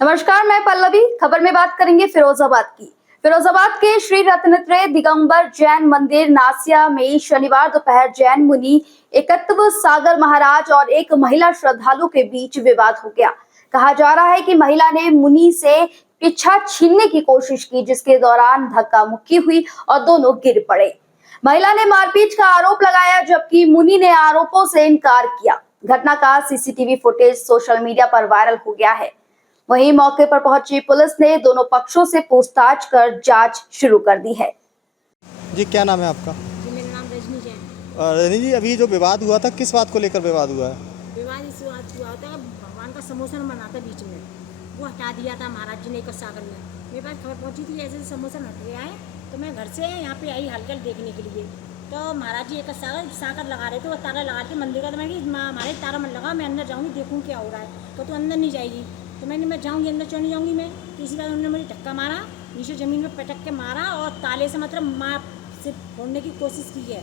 नमस्कार, मैं पल्लवी। खबर में बात करेंगे फिरोजाबाद की। फिरोजाबाद के श्री रत्नत्रय दिगंबर जैन मंदिर नासिया में शनिवार दोपहर जैन मुनि एकत्व सागर महाराज और एक महिला श्रद्धालु के बीच विवाद हो गया। कहा जा रहा है कि महिला ने मुनि से इच्छा छीनने की कोशिश की, जिसके दौरान धक्का मुक्की हुई और दोनों गिर पड़े। महिला ने मारपीट का आरोप लगाया, जबकि मुनि ने आरोपों से इनकार किया। घटना का सीसीटीवी फुटेज सोशल मीडिया पर वायरल हो गया है। वहीं मौके पर पहुंची पुलिस ने दोनों पक्षों से पूछताछ कर जांच शुरू कर दी है। जी, क्या नाम है आपका? जी, मेरा नाम रजनी जैन। रजनी जी, अभी जो विवाद हुआ था, किस बात को लेकर विवाद हुआ है? विवाद इस बात हुआ था, भगवान का समोसा बना था बीच में, वो हटा दिया था महाराज जी ने एक सागर में। मेरे पास खबर पहुंची थी ऐसे समोसा हट गया है, तो मैं घर से यहाँ पे आई हलकल देखने के लिए। तो महाराज जी एक सागर लगा रहे थे, वो ताला लगा के मंदिर का। तो मैंने हमारे ताला मत लगा, मैं अंदर जाऊँगी, देखूँ क्या हो रहा है। तो अंदर नहीं जाएगी, तो मैं जाऊँगी अंदर, क्यों नहीं जाऊँगी मैं। तो इसी बात उन्होंने मुझे धक्का मारा, नीचे ज़मीन में पटक के मारा और ताले से मतलब माँ से फोड़ने की कोशिश की है।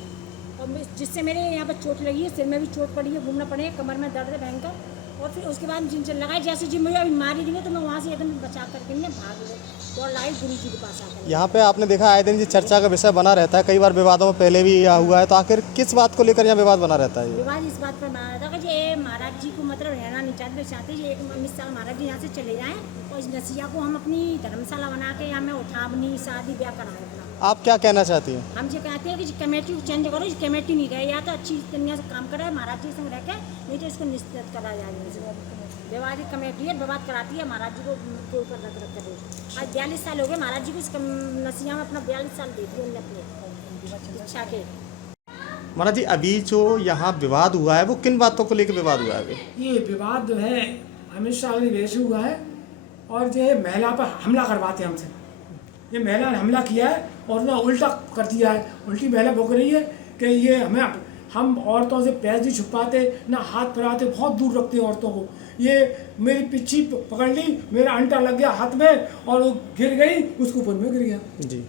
और जिससे मेरे यहाँ पर चोट लगी है, सिर में भी चोट पड़ी है, घूमना पड़े, कमर में दर्द है भयंकर। और फिर उसके बाद जिनसे लगाए, जैसे जी मुझे अभी मारी दी, तो मैं वहाँ से एकदम बचा करके मैं भाग गई और लाई गुरु जी के पास आकर। यहाँ पे आपने देखा आए दिन जी चर्चा का विषय बना रहता है, कई बार विवादों में पहले भी यह हुआ है, तो आखिर किस बात को लेकर यहाँ विवाद बना रहता है? विवाद इस बात पर बना रहता है कि ये महाराज जी को मतलब रहना नहीं चाहते ये एक साल महाराज जी यहाँ से चले जाएँ और इस नसिया को हम अपनी धर्मशाला बना के यहाँ में उठावनी शादी ब्याह कराएं अपना। आप क्या कहना चाहती हैं? हम ये कहते हैं कि कमेटी चेंज करो, इस कमेटी नहीं रहे, या तो अच्छी दुनिया से काम करे महाराज जी संग रह के, नहीं तो इसको निश्चित करा जाए। विवादित कमेटी है, विवाद कराती है, महाराज जी को के ऊपर रख कर। आज 42 साल हो गए महाराज जी को इस नसिया में, अपना 42 साल दे दिए अपने इच्छा के। महाराज जी, अभी जो यहाँ विवाद हुआ है वो किन बातों को लेकर विवाद हुआ है? अभी ये विवाद जो है हमेशा वैसे हुआ है, और जो है महिला पर हमला करवाते हैं हमसे। ये महिला ने हमला किया है और ना उल्टा कर दिया है। उल्टी महिला बोल रही है कि ये हम औरतों से पैर नहीं छुपाते, ना हाथ फैलाते, बहुत दूर रखते हैं औरतों को। ये मेरी पिछी पकड़ ली, मेरा अंटा लग गया हाथ में और वो गिर गई, उसके ऊपर में गिर गया जी।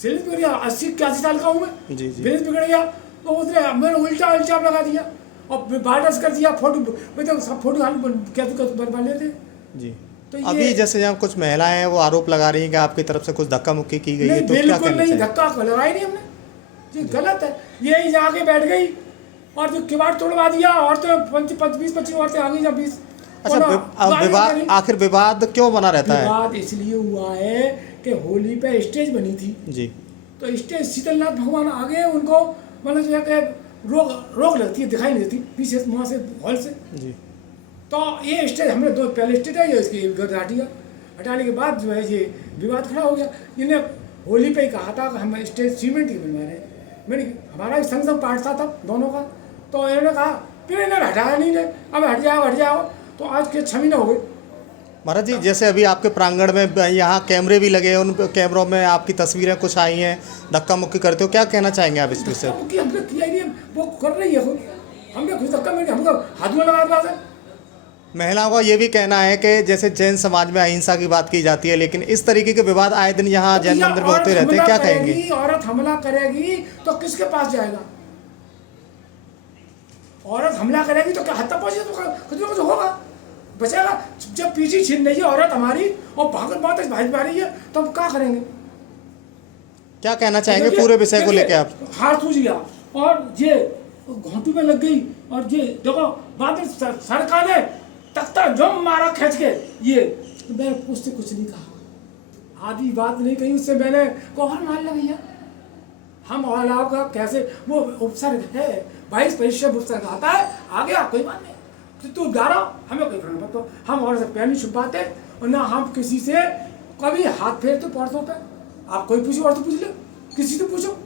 सिर बिगड़ गया, 80-81 साल का हूँ मैं। जी जी। बिगड़ गया तो उसने मैंने उल्टा इल्जाम लगा दिया और बार्डर्स कर दिया। फोटो मतलब सब फोटो क्या बनवा लेते जी। तो अभी जैसे यहाँ कुछ महिलाएं हैं वो आरोप लगा रही हैं कि आपकी तरफ से कुछ धक्का मुक्की की गई है, तो क्या बिल्कुल कहना नहीं, चाहिए? धक्का लगाई नहीं हमने, ये गलत है। यही जाके बैठ गई और जो किवाड़ तोड़वा दिया, और तो 20-25 औरतें आ गई जब 20। अच्छा, विवाद आखिर विवाद क्यों बना रहता है? विवाद इसलिए हुआ है कि होली पे स्टेज बनी थी जी। तो स्टेज शीतलनाथ भगवान आ गए, उनको मतलब जो है रोक लगती है, दिखाई नहीं देती पीछे वहाँ से हॉल से। जी। तो ये स्टेज हमने दो पहले स्टेज है, इसकी हटाने के बाद जो है ये विवाद खड़ा हो गया। इन्हें होली पे ही कहा था कि हम स्टेज सीमेंट की बनवा रहे हैं। मैंने हमारा भी संग पार्ट था तब दोनों का, तो इन्होंने कहा, फिर इन्होंने हटाया नहीं, अब हट जाओ, तो आज के 6 महीने हो गए। महाराज जी, जैसे अभी आपके प्रांगण में यहाँ कैमरे भी लगे हैं, उन कैमरों में आपकी तस्वीरें कुछ आई हैं, धक्का मुक्की करते हो, क्या कहना चाहेंगे आप इस विषय? हमने किया ही नहीं, वो कर रही है खुद, हमने खुद धक्का नहीं, हमको हाथ में लगा दिया। महिलाओं का ये भी कहना है कि जैसे जैन समाज में अहिंसा की बात की जाती है, लेकिन इस तरीके के विवाद आए दिन यहाँ जैन मंदिर में होते रहते हैं, क्या कहेंगे? औरत हमला करेगी तो किसके पास जाएगा? औरत हमला करेगी तो क्या हद तक पहुंचे, तो कुछ ना कुछ होगा, बचेगा। जब पीछे छीन रही है औरत हमारी और भागत बात भाई रही है, तो हम क्या करेंगे? क्या कहना चाहेंगे पूरे विषय को लेकर आप? हाथ सूझ गया और ये घोंटू में लग गई, और ये देखो बाद में सड़का ने तख्ता जो मारा खींच के, ये तो मैंने उससे कुछ नहीं कहा, आधी बात नहीं कही उससे। मैंने कौन मार भैया, हम औलाओं का कैसे, वो उपसर्ग है, 22 परिश्रम उपसर्ग आता है, आ गया कोई बात नहीं, तू डारा हमें कोई फर्क नहीं पड़ता। हम और से पैर नहीं छुपाते और ना हम किसी से कभी हाथ फेरते परसों पे। आप कोई पूछो और तो पूछ लो, किसी से पूछो।